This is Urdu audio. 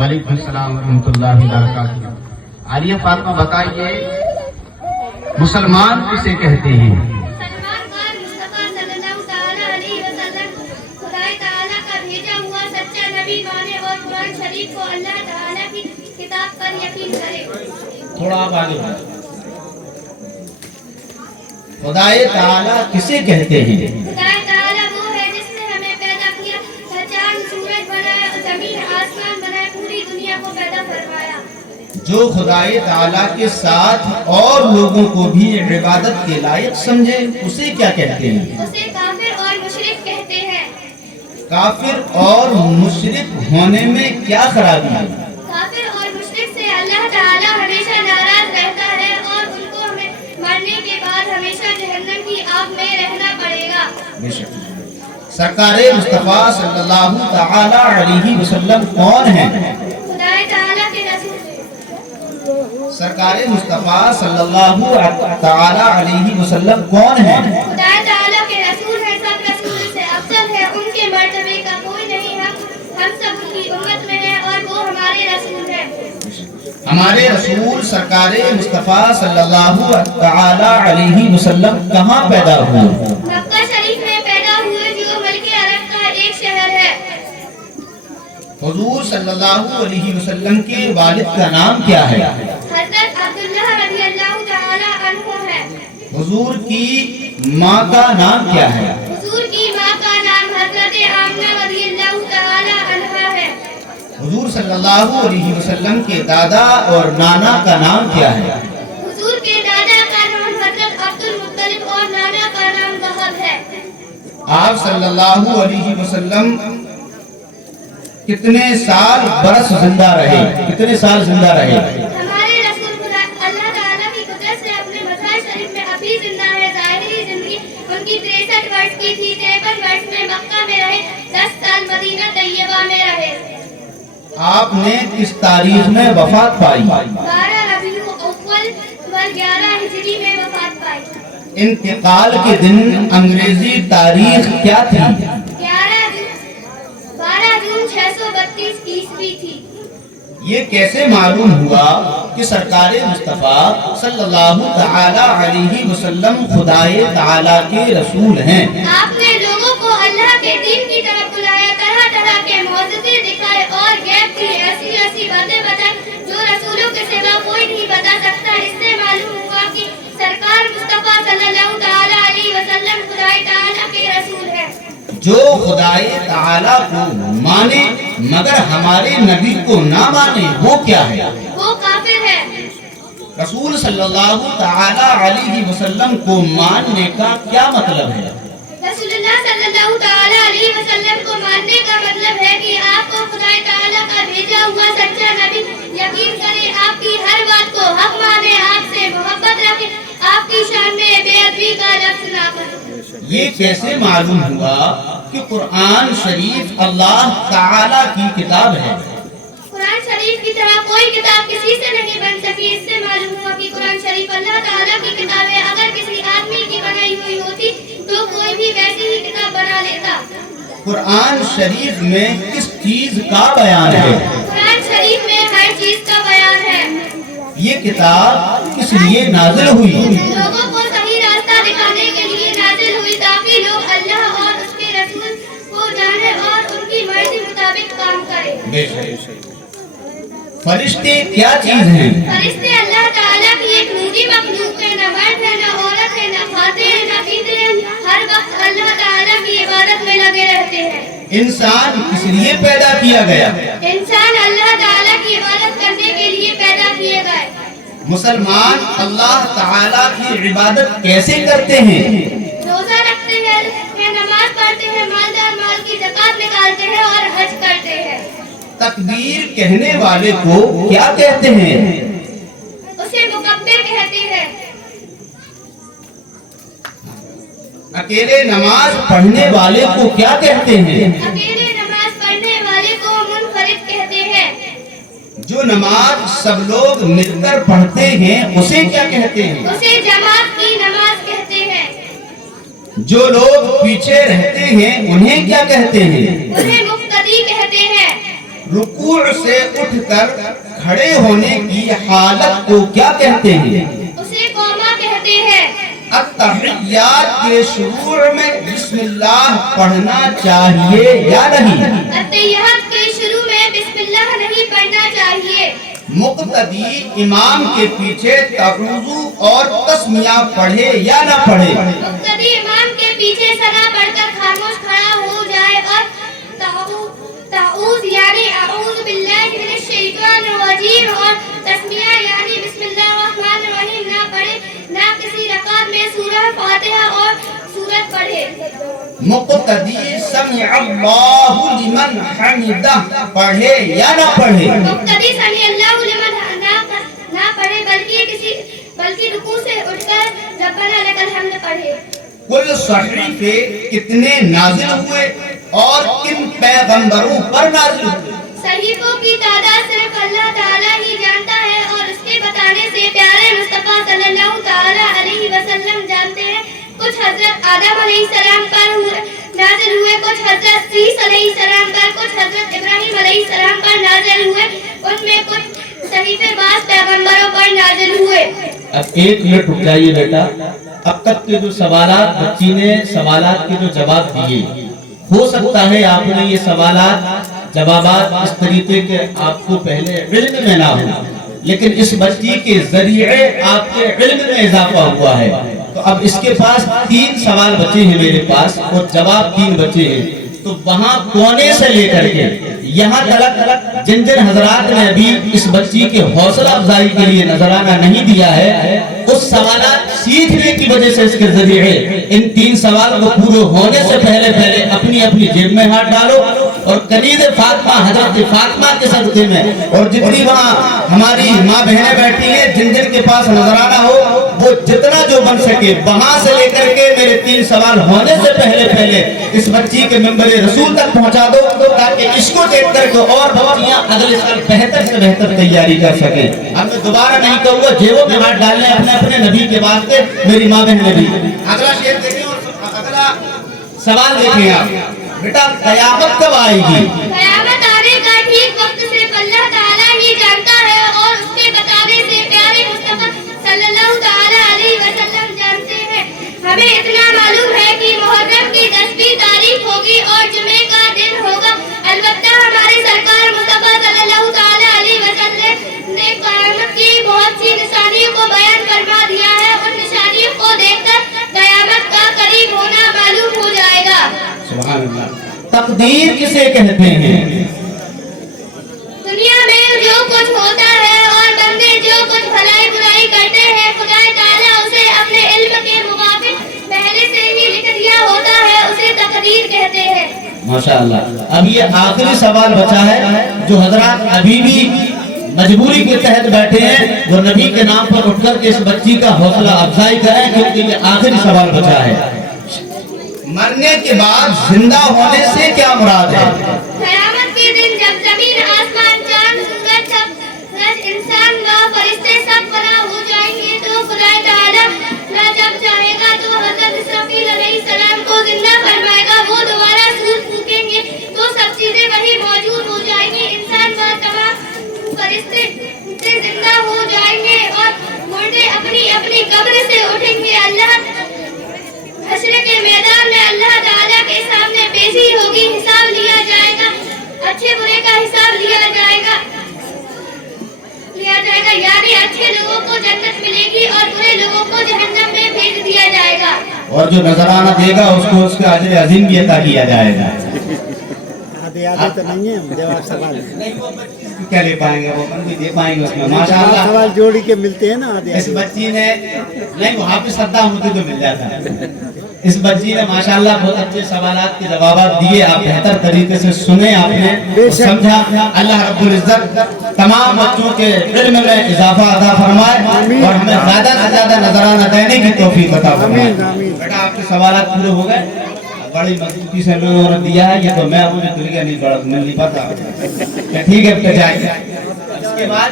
وعلیکم السلام ورحمۃ اللہ وبرکاتہ۔ عالیہ فاطمہ بتائیے مسلمان کسے کہتے ہیں؟ مسلمان قال مصطفیٰ صلی اللہ تعالیٰ علیہ وسلم خدا تعالیٰ کا بھیجا ہوا سچا نبی مانے اور قرآن شریف کو اللہ تعالیٰ کی کتاب پر یقین کرے۔ تھوڑا آپ آگے بڑھیں۔ خدا تعالیٰ کسے کہتے ہیں؟ خدا تعالیٰ وہ ہے جس نے ہمیں پیدا کیا، چاند سورج بنایا، زمین آسمان بنائے، پوری دنیا کو پیدا فرمایا۔ جو خدا تعالیٰ کے ساتھ اور لوگوں کو بھی عبادت کے لائق سمجھے اسے کیا کہتے ہیں؟ اسے کافر اور مشرک کہتے ہیں۔ کافر اور مشرک ہونے میں کیا خرابی ہے؟ کافر اور مشرک سے اللہ تعالیٰ ہمیشہ ناراض رہتا ہے اور ان کو ہمیں مرنے کے بعد ہمیشہ جہنم کی آگ میں رہنا پڑے گا۔ بے شک۔ سرکار مصطفیٰ صلی اللہ تعالی علیہ وسلم کون ہیں؟ خدا تعالیٰ کے رسول سرکار مصطفیٰ صلی اللہ تعالی علیہ وسلم کون ہیں؟ خدا تعالیٰ کے رسول ہیں، سب رسول سے افضل ہے، ان کے مرتبے کا کوئی نہیں، ہم سب ان کی امت میں ہیں اور وہ ہمارے رسول ہیں۔ ہمارے رسول سرکار مصطفیٰ صلی اللہ تعالی علیہ وسلم کہاں پیدا ہوئے؟ مکہ شریف میں پیدا ہوئے جو ملک عرب کا ایک شہر ہے۔ حضور صلی اللہ علیہ وسلم کے والد کا نام کیا ہے؟ حضرت عبداللہ رضی اللہ تعالیٰ عنہ ہے۔ حضور کی ماں کا نام کیا ہے؟ حضور کی ماں کا نام حضرت آمنہ رضی اللہ تعالیٰ عنہا ہے۔ حضور صلی اللہ علیہ وسلم کے دادا اور نانا کا نام کیا ہے؟ حضور کے دادا کا نام حضرت عبد المطلب اور نانا کا نام وہب ہے۔ آپ صلی اللہ علیہ وسلم کتنے سال برس زندہ رہے؟ کتنے سال زندہ رہے؟ ہمارے رسول خدا اللہ تعالیٰ کی قدرت سے اپنے مزار شریف میں ابھی زندہ ہے۔ ظاہری زندگی ان کی 63 برس کی تھی۔ 53 برس میں مکہ میں رہے، 10 سال مدینہ طیبہ میں رہے۔ آپ نے کس تاریخ میں وفات پائی؟ 12 ربیع الاول و 11 ہجری میں وفات پائی۔ انتقال کے دن انگریزی تاریخ کیا تھی؟ 12 جون 632 عیسوی تھی۔ یہ کیسے معلوم ہوا کہ سرکار مصطفیٰ صلی اللہ تعالی علیہ وسلم خدا تعالی کے رسول ہیں؟ آپ نے لوگوں کو اللہ کے دین کی طرف بلایا، طرح طرح کے معجزے دکھائے اور غیب کی ایسی ایسی باتیں بتائیں جو رسولوں کے سوا کوئی نہیں بتا سکتا۔ اس سے معلوم ہوا کہ سرکار مصطفیٰ صلی اللہ تعالی علیہ وسلم خدا تعالی کے رسول ہیں۔ جو خدا تعالی کو مانے مگر ہمارے نبی کو نہ مانے وہ کیا ہے؟ وہ کافر ہے۔ رسول صلی اللہ تعالی علیہ وسلم کو ماننے کا کیا مطلب ہے؟ رسول اللہ صلی اللہ تعالی علیہ وسلم کو ماننے کا مطلب ہے کہ آپ کو خدا تعالی کا بھیجا ہوا سچا نبی یقین کرے، آپ کی ہر بات کو حق مانے، آپ سے محبت رکھے، آپ کی شان میں بے ادبی کا لفظ نہ کرے۔ یہ کیسے معلوم ہوا کہ قرآن شریف اللہ تعالی کی کتاب ہے؟ قرآن شریف کی طرح کوئی کتاب کسی سے نہیں بن سکی۔ اس سے معلوم ہوا کہ قرآن شریف اللہ تعالیٰ کی کتاب ہے۔ اگر کسی آدمی کی بنائی ہوئی ہوتی تو کوئی بھی ویسی ہی کتاب بنا لیتا۔ قرآن شریف میں کس چیز کا بیان ہے؟ قرآن شریف میں ہر چیز کا بیان ہے۔ یہ کتاب کس لیے نازل ہوئی؟ لوگوں کو صحیح راستہ دکھانے کے لیے نازل ہوئی تاکہ لوگ اللہ اور اس کے رسول کو جانے اور ان کی مرضی مطابق کام کریں۔ فرشتے کیا چیز ہیں؟ فرشتے اللہ تعالیٰ کی ایک نوری مخلوق ہے، نہ مرد ہے، نہ عورت ہے، نہ کھاتے ہیں، نہ پیتے ہیں، ہر وقت اللہ تعالیٰ کی عبادت میں لگے رہتے ہیں۔ انسان کس لیے پیدا کیا گیا؟ انسان اللہ تعالیٰ کی عبادت کرنے کے لیے پیدا کیے گئے۔ مسلمان اللہ تعالی کی عبادت کیسے کرتے ہیں؟ روزہ رکھتے ہیں، نماز پڑھتے ہیں، مالدار مال کی زکات نکالتے ہیں اور حج کرتے ہیں۔ تکبیر کہنے والے کو کیا کہتے ہیں؟ اسے مکبر کہتے ہیں۔ اکیلے نماز پڑھنے والے کو کیا کہتے ہیں؟ اکیلے نماز پڑھنے والے کو منفرد کہتے ہیں۔ جو نماز سب لوگ مل کر پڑھتے ہیں اسے کیا کہتے ہیں؟ اسے جماعت کی نماز کہتے ہیں۔ جو لوگ پیچھے رہتے ہیں انہیں کیا کہتے ہیں؟ انہیں مقتدی کہتے ہیں۔ رکوع سے اٹھ کر کھڑے ہونے کی حالت کو کیا کہتے ہیں؟ اسے قوما کہتے ہیں۔ التحیات کے شروع میں بسم اللہ پڑھنا چاہیے یا نہیں؟ التحیات کے شروع میں بسم اللہ نہیں پڑھنا چاہیے۔ مقتدی امام کے پیچھے تعوذ اور تسمیہ پڑھے یا نہ پڑھے؟ مقتدی امام کے پیچھے ثنا پڑھ کر خاموش کھڑا ہو جائے اور تعوذ یعنی اعوذ باللہ من الشیطان الرجیم اور تسمیہ یعنی بسم اللہ الرحمن الرحیم نہ پڑھے، نہ کسی رکعت میں سورہ فاتحہ اور سورت پڑھے۔ مقتدی سمع اللہ لمن حمدہ پڑھے یا نہ پڑھے؟ مقتدی سمع اللہ لمن نہ پڑھے بلکہ رکوع سے اٹھ کر ربنا لک الحمد پڑھے۔ کل صحیفے کتنے نازل ہوئے اور کن پیغمبروں پر نازل ہوئے؟ صحیفوں کی تعداد صرف اللہ تعالیٰ ہی جانتا ہے اور اس کے بتانے سے پیارے مصطفیٰ صلی اللہ تعالیٰ علیہ وسلم جانتے ہیں۔ کچھ حضرت آدم علیہ السلام پر نازل ہوئے، کچھ حضرت عیسیٰ علیہ السلام پر، کچھ حضرت ابراہیم علیہ السلام پر نازل ہوئے، ان میں کچھ صحیفے بعض پیغمبروں پر نازل ہوئے۔ اب ایک منٹ رک جائیے بیٹا، اب تک کے جو سوالات بچی نے سوالات کے جو جواب دیے، ہو سکتا ہے آپ نے یہ سوالات جوابات اس طریقے کے آپ کو پہلے علم میں نہ ہو، لیکن اس بچی کے ذریعے آپ کے علم میں اضافہ ہوا ہے۔ تو اب اس کے پاس 3 سوال بچے ہیں میرے پاس اور جواب 3 بچے ہیں، تو وہاں کونے سے لے کر کے یہاں تلک جن جن حضرات نے ابھی اس بچی کے حوصلہ افزائی کے لیے نظرانہ نہیں دیا ہے، اس سوالات سیکھنے کی وجہ سے اس کے ذریعے ان 3 سوال کو پورے ہونے سے پہلے اپنی اپنی جیب میں ہاتھ ڈالو اور کنیز فاطمہ حضرت فاطمہ کے صدقے میں، اور جتنی وہاں ہماری ماں بہنیں بیٹھی ہیں جن جن کے پاس نظرانہ ہو، وہ جتنا جو بن سکے وہاں سے لے کر کے میرے 3 سوال ہونے سے پہلے اس بچی کے منبر رسول تک پہنچا دو، تاکہ اس کو دیکھ کر کے اور بچیاں اگلے سال بہتر سے بہتر تیاری کر سکیں۔ اب میں دوبارہ نہیں کہوں گا، جیبوں میں ہاتھ ڈالنے اپنے نبی کے واسطے، میری ماں بہن بھی۔ اگلا شعر دیکھیں اور اگلا سوال دیکھیں آپ بیٹا، قیامت کب آئے گی؟ قیامت آنے کا ٹھیک وقت صرف اللہ تعالیٰ ہی جانتا ہے اور اس کے بتانے سے پیارے مصطفیٰ صلی اللہ تعالیٰ علیہ وسلم جانتے ہیں۔ ہمیں اتنا معلوم ہے کہ محرم کی 10ویں تاریخ ہوگی اور جمعے کا دن ہوگا۔ البتہ ہمارے سرکار مصطفیٰ صلی اللہ تعالیٰ علیہ وسلم نے قیامت کی بہت سی نشانیوں کو بیان فرما دیا ہے، ان نشانیوں کو دیکھ کر قیامت کا قریب ہونا معلوم ہو جائے گا۔ سبحان اللہ۔ تقدیر کسے کہتے ہیں؟ دنیا میں جو کچھ ہوتا ہے اور بندے جو کچھ بھلائی برائی کرتے ہیں، خدا تعالیٰ اسے اپنے علم کے مطابق پہلے سے ہی لکھ دیا ہوتا ہے، اسے تقدیر کہتے ہیں۔ ماشاءاللہ۔ اب یہ آخری سوال بچا ہے، جو حضرات ابھی بھی مجبوری کے تحت بیٹھے ہیں وہ نبی کے نام پر اٹھ کر کے اس بچی کا حوصلہ افزائی کریں، کیونکہ یہ آخری سوال بچا ہے۔ مرنے کے بعد زندہ ہونے سے کیا مراد ہے؟ قیامت کے دن جب زمین آسمان چاند سورج انسان و فرشتے سب فنا ہو جائیں گے تو خدا تعالیٰ جب چاہے گا تو حضرت اسرافیل علیہ السلام کو زندہ فرمائے گا، وہ دوبارہ سور پھونکیں گے تو سب چیزیں وہی موجود ہو جائیں گی، انسان و تمام فرشتے زندہ ہو جائیں گے اور مردے اپنی اپنی قبر سے اٹھیں گے۔ اللہ حشر کے میدان میں اللہ تعالیٰ کے سامنے پیشی ہوگی، حساب لیا جائے گا، اچھے برے کا حساب لیا جائے گا، یعنی اچھے لوگوں کو جنت ملے گی اور برے لوگوں کو جہنم میں بھیج دیا جائے گا، اور جو نظرانہ دے گا اس کو اس کا اجر عظیم بھی عطا کیا جائے گا۔ آدھے تو نہیں ہے جواب سوال کیا لے پائیں گے، وہ بھی دے پائیں گے اس میں ماشاءاللہ۔ سوال جوڑی کے ملتے ہیں نا آدھے اس بچی نے نہیں، وہاں پہ صدام ہوتے تو مل جاتا ہے۔ اس بچی نے ماشاءاللہ بہت اچھے سوالات کے جوابات دیے، آپ بہتر طریقے سے سنے، آپ نے سمجھا۔ اللہ رب العزت تمام بچوں کے علم میں اضافہ عطا فرمائے اور ہمیں زیادہ سے زیادہ نظرانہ دینے کی توفیق عطا فرمائے۔ بیٹا آپ کے سوالات پورے ہو گئے، بڑی مضبوطی سے لوگوں نے دیا ہے، یہ تو میں مجھے دل کے نہیں پڑا، مل نہیں پاتا۔ ٹھیک ہے، جائیں۔ اس کے بعد